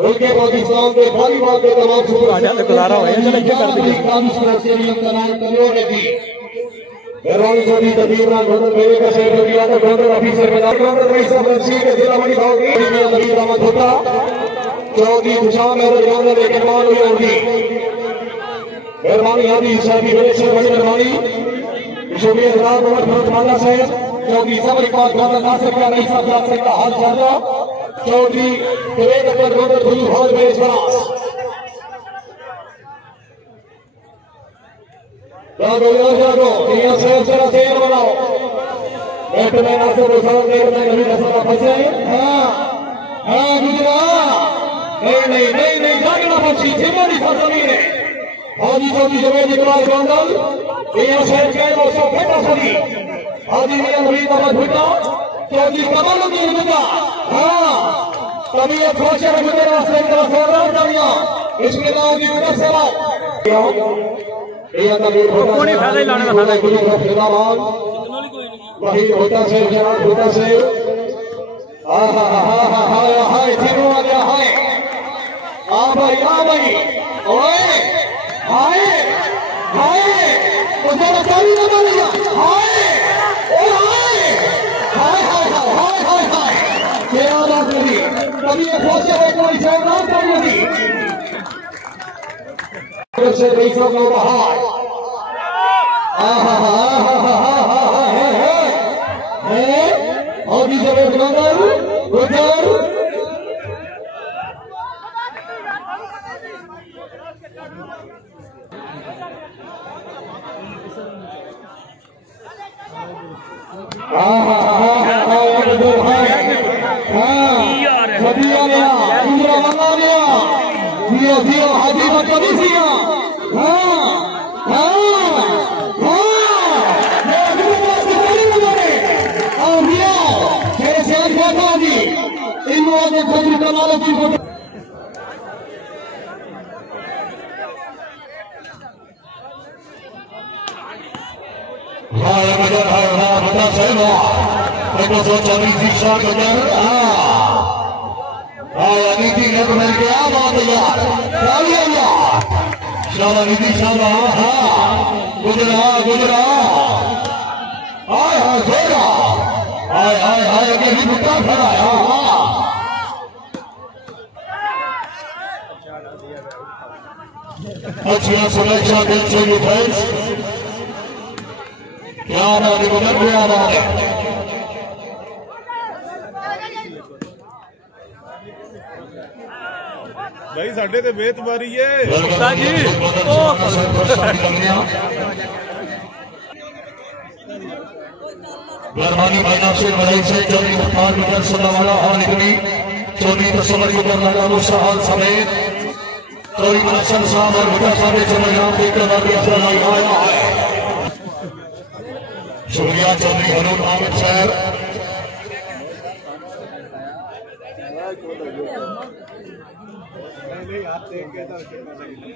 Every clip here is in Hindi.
उनके पाकिस्तान के वॉलीबॉल के तमाम चौधरी खुशाम मेहरबानी आदि शादी से बड़ी मेहरबानी शुक्रिया जनाब मोहम्मद माला साहब चौधरी समर पास गौर ना सकता नहीं सब जा सकता हाल चाल चौधरी विवेक पर गोबर भूल हॉल मेज बनास जागो जागो यहाँ से जरा देर बनाओ बैठ में ना से रोज़ाना देर में कभी रसना फंसे हाँ हाँ गुजरात नहीं नहीं नहीं जागना पक्षी जिम्मेदारी फंसनी है हाजी चौधरी जवेद इकबाल गोंडल यहाँ से कई वर्षों फेटा सदी हाजी मियां नवीद अहमद भुट्टा चौधरी कमालुद्दीन भुट्टा हाँ तभी ये खोचे रघुवीर वास्ते की तरफ से दानिया इसके नाम की उधर से बात ये तभी कौन ही फायदा ही लाने का फायदा कुछ जिंदाबाद वही भुट्टा से जनाब भुट्टा से आहा हा हा हा हाय तीनों आ गया हाय आ भाई ओए हाय हाय उधर ताली ना मारिया हाय ओ हाय हाय हाय हाय हाय हाय क्या बात है कभी ये खोचे एक कोई सेवा कर दी से पैसों का बहार आहा हा हा हा हा है और भी जब उधर हाजी कभी सिया नीति ने तो मिल गया बात यार शाबाश नीति शाबाश गुजरा गुजरा हाय हाय जोरा हाय हाय हाय अगे भी भुट्टा खड़ा है अच्छा सुरक्षा दिल से डिफेंस क्या बात है क्या बात है भाई साढ़े ते बेतबारी है जी मेहरबानी भाई नासिर मलई से चौधरी मुख्तार मित्र सल्लल्लाहु अलैहि वसल्लम चौधरी तस्वर के दरमियान मुसहाल समेत चौधरी मनसन साहब और भुट्टा साहब से नाम देकर आया है शुक्रिया चौधरी हनून अहमद साहब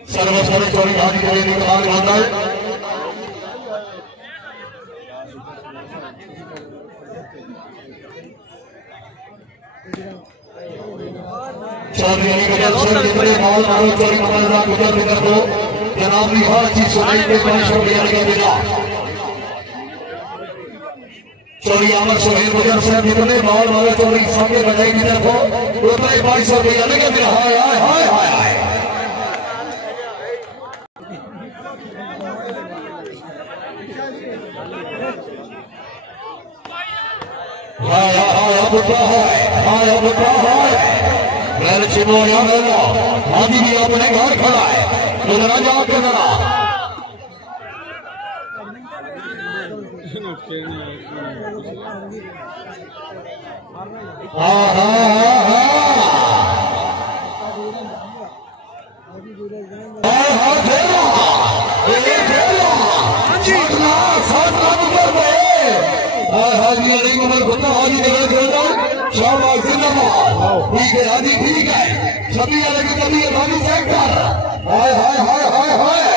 सर्वस्व चौधरी हाजी जवेद इकबाल गोंडल चौधरी अली गजल सर जितने माल मारो चौधरी ममलरा गुजर बिगर को जनाब हर चीज सुनाई के बड़ी शुक्रिया लगा मिला चौधरी अमर सोहेल गुजर साहब जितने माल मारो चौधरी सामने बजाई बिगर को उतने 2200 रुपया लगा मिला हाय हाय हाय हाय हाय हाय हाय बुट्टा है मेरे चिमो यार हाजी भी अपने घर खड़ा है गुजरा जाके जरा हाँ हाँ हाजी अली उमर भुट्टा हाजी जवेद गोंडल शाबाश जिंदाबाद ठीक है हाजी ठीक है सभी अलग कभी हाजी सेक्टर हाय हाय हाय हाय हाय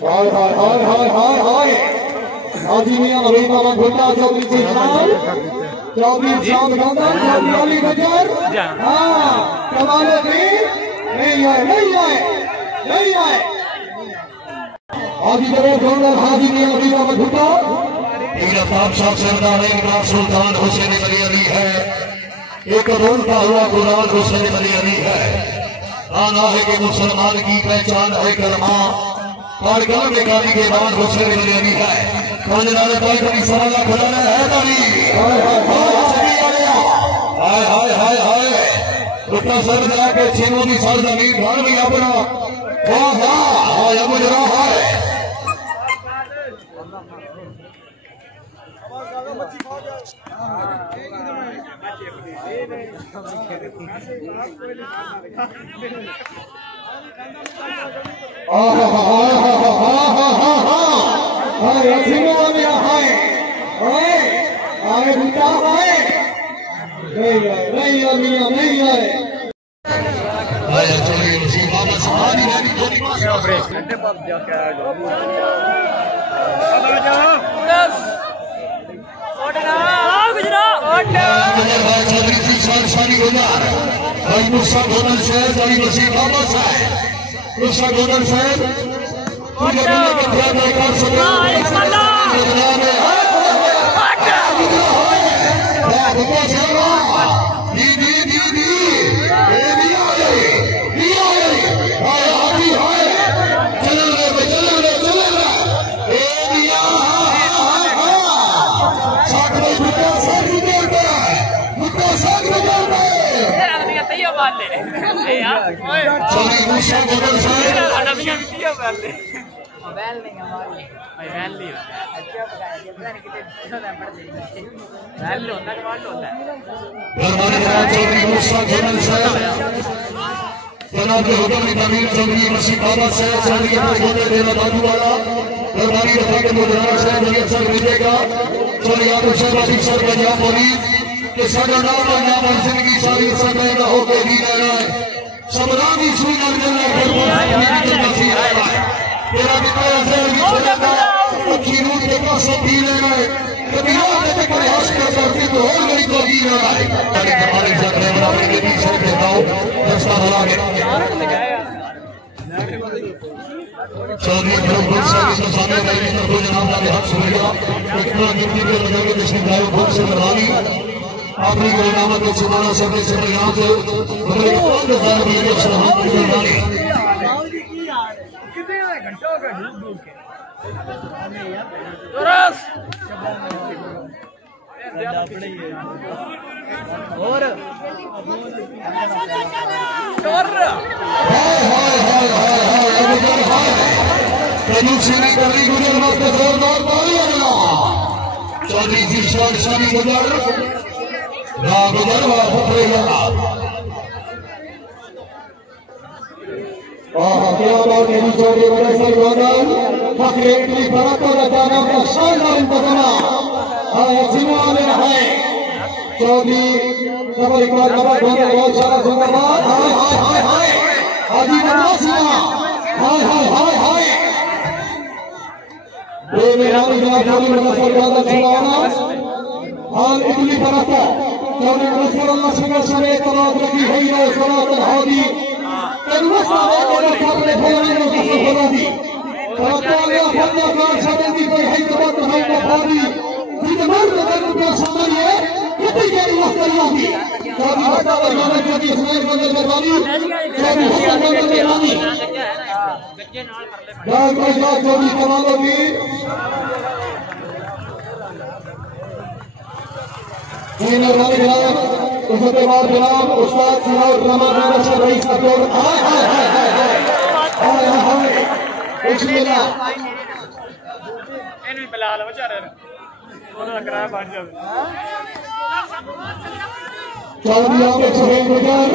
हाय हाय हाय हाय हाय हाय हाजी मियां नवीन मोहम्मद भुट्टा चौधरी जी खान चौधरी शाम गंदम चौधरी अली गजर हाँ कमालुद्दीन नहीं आए नहीं आए नहीं आए हाजी जरूर जोड़कर हाजी मियां नवीन मोहम्मद भुट्टा साहब सरदार इमरान सुल्तान हुसैन अली अली है एक रोल का हुआ गुलाम हुसैन अली अली है आना है कि मुसलमान की पहचान है कलमा और गल निकाली के बाद हुसैन अली अली है सवाल खुलाना है हाय हाय हाय हाय रुकना सर जाके छेनों की सर जमीन घर में अपना वाह वाह अब जरा है अपनी गुलामत को छुपाना सबसे से यहाँ से चौधरी जी शानी गुजर इतनी बराता अल्लाह समेत रखी हुई है सलात हादी उसके बाद जनाब उस्ताद सिराज रमादान रईस कपूर चौधरी आमिर सुहेल गुजर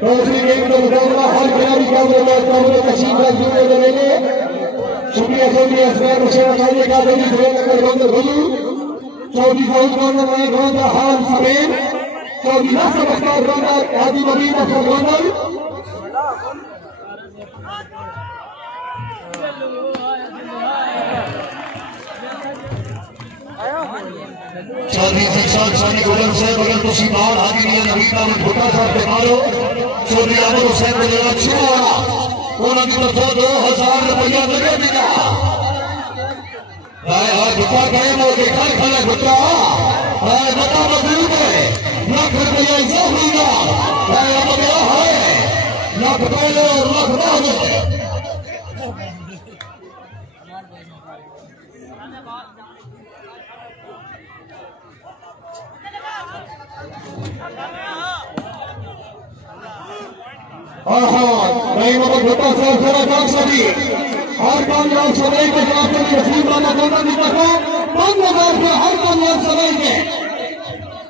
दूसरी गेम का मुकाबला हर खिलाड़ी का मुकाबले तशीम का जूते लगेंगे। शुक्रिया चौधरी असगर हुसैन खाली का देवी सुहेल गोंदर भुलू चौधरी साउथ गोंदर गोंदर हाल समेत चौधरी नासर अख्तर गोंदर आदि नबीन अख्तर गोंदर चौधरी शिक्षा सानी गुजर से अगर तुम बाहर आ गई नबी का मैं छोटा सा मारो चौधरी आमिर हुसैन को जरा छुआ उन्होंने तरफों 2000 रुपया लगे दिया गुट्टा गए वो देखा खाना गुट्टा बता मजदूर है लाख रुपया इजाफ होगा लाख पहले और लाख बाद नहीं मतलब घटा साहब सारा काम सभी हर कामयाब समय के जवाब से रसीद वाला दोनों निकला को 5000 रुपये हर कामयाब समय के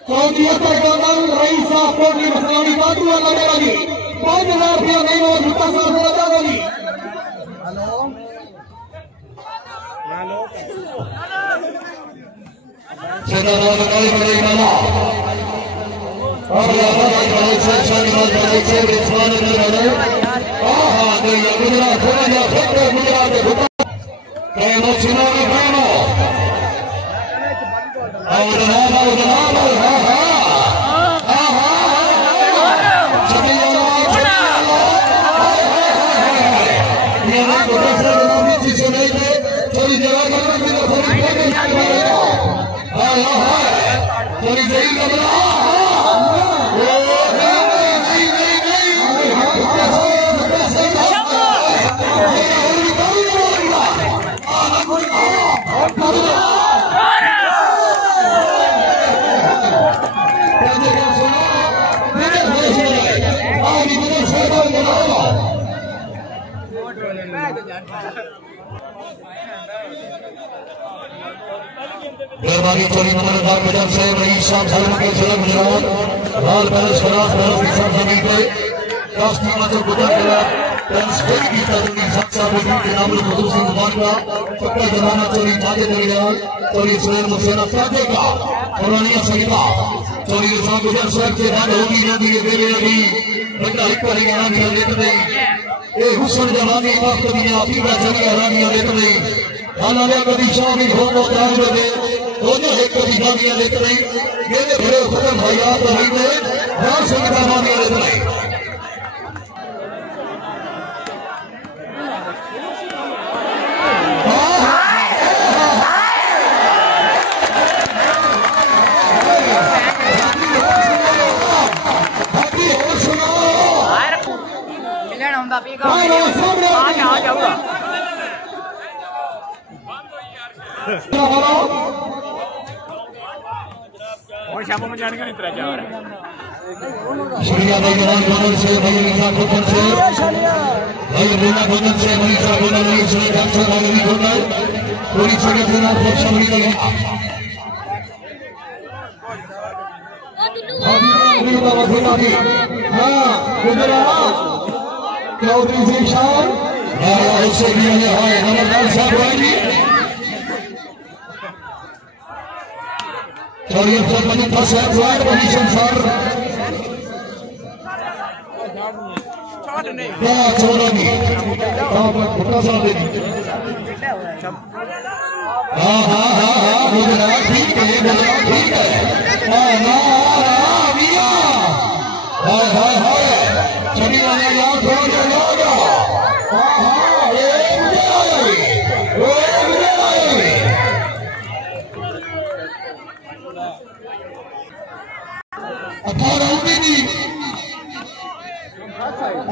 चौधरी अतर गोंदल रईस साहब कोटली मसलानी काटू वाला लगी 5000 रुपया नहीं वो घटा साहब लगा वाली मेहरबानी चोरी नंबर बजर से रईस साहब साहब के जिला गुजरात लाल पैलेस खराब जमीन पे राष्ट्रीय मतलब गुजर जिला ट्रांसफर की तदमी सच्चा बोली के नाम मधु सिंह कुमार का पक्का जमाना चोरी माजे दरियाल चोरी सुरेंद्र मुसेना साधे का पुरानिया संगीता चोरी साहब गुजर साहब के बाद होगी नदी के बेरे लगी बंदा एक पर गाना नहीं लेते नहीं ए हुसन जवानी माफ करिए आप ही का जरिया रानिया लेते नहीं हालांकि कभी शामिल होना ताज दे दोनों एक कभी गानिया लेते नहीं मेरे बड़े खत्म भाई आप नहीं थे राज संगीता गानिया लेते नहीं आ जाऊंगा और शाम में जाने का इतना जा रहा है शुक्रिया भाई जवान गोंदल से भाई निशा गोंदल से भाई रूना गोंदल से मनीषा गोंदल ने इसने डॉक्टर भाई गोंदल पूरी जगह से ना बहुत शामिल है हां गुजरात चौधरी शिक्षण उससे भी है नमस्कार साहब भाई चौधरी अफसर मनी first wide position sir Chaudhary हाँ गुजरात ठीक है चली याद हो जाएगा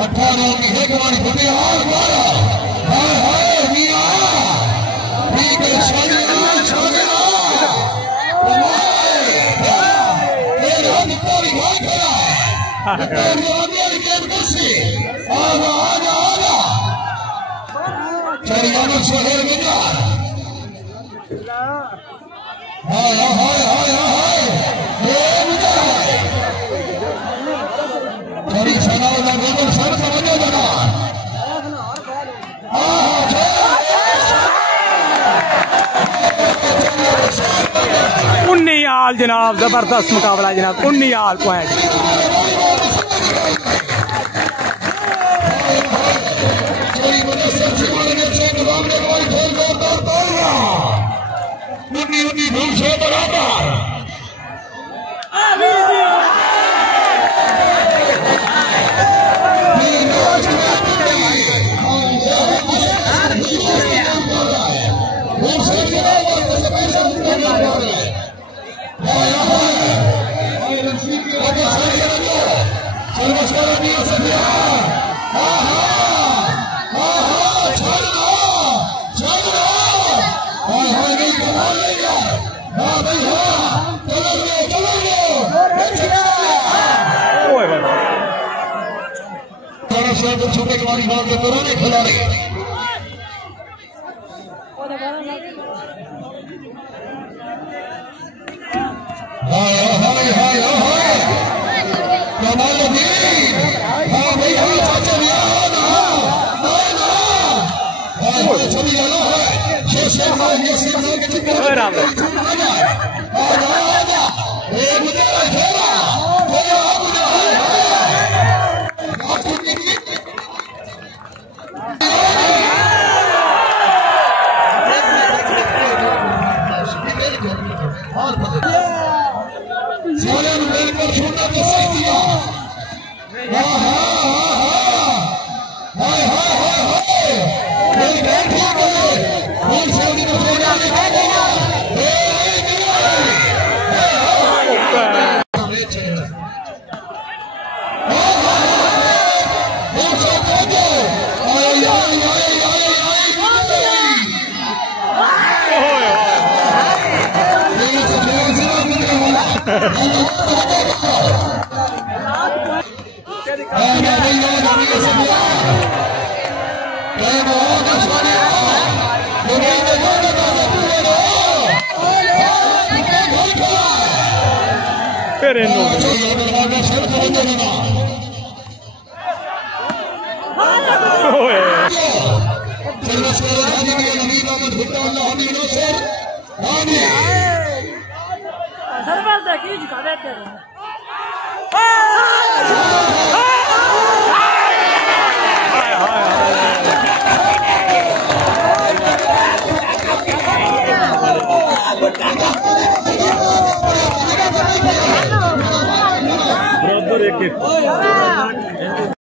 अठारह की है कमानी बने हाय हाय मिया ठीक है छोड़ना तेरे हाथ तारी भाई खड़ा है तेरी आगे गेम कैसे आजा चल यार सोहेल मिया हाय ये मुझे आल जनाब, जबरदस्त मुकाबला जनाब, 19 आल पॉइंट। छोटे खिलाड़ी बाल के पुराने खिलाड़ी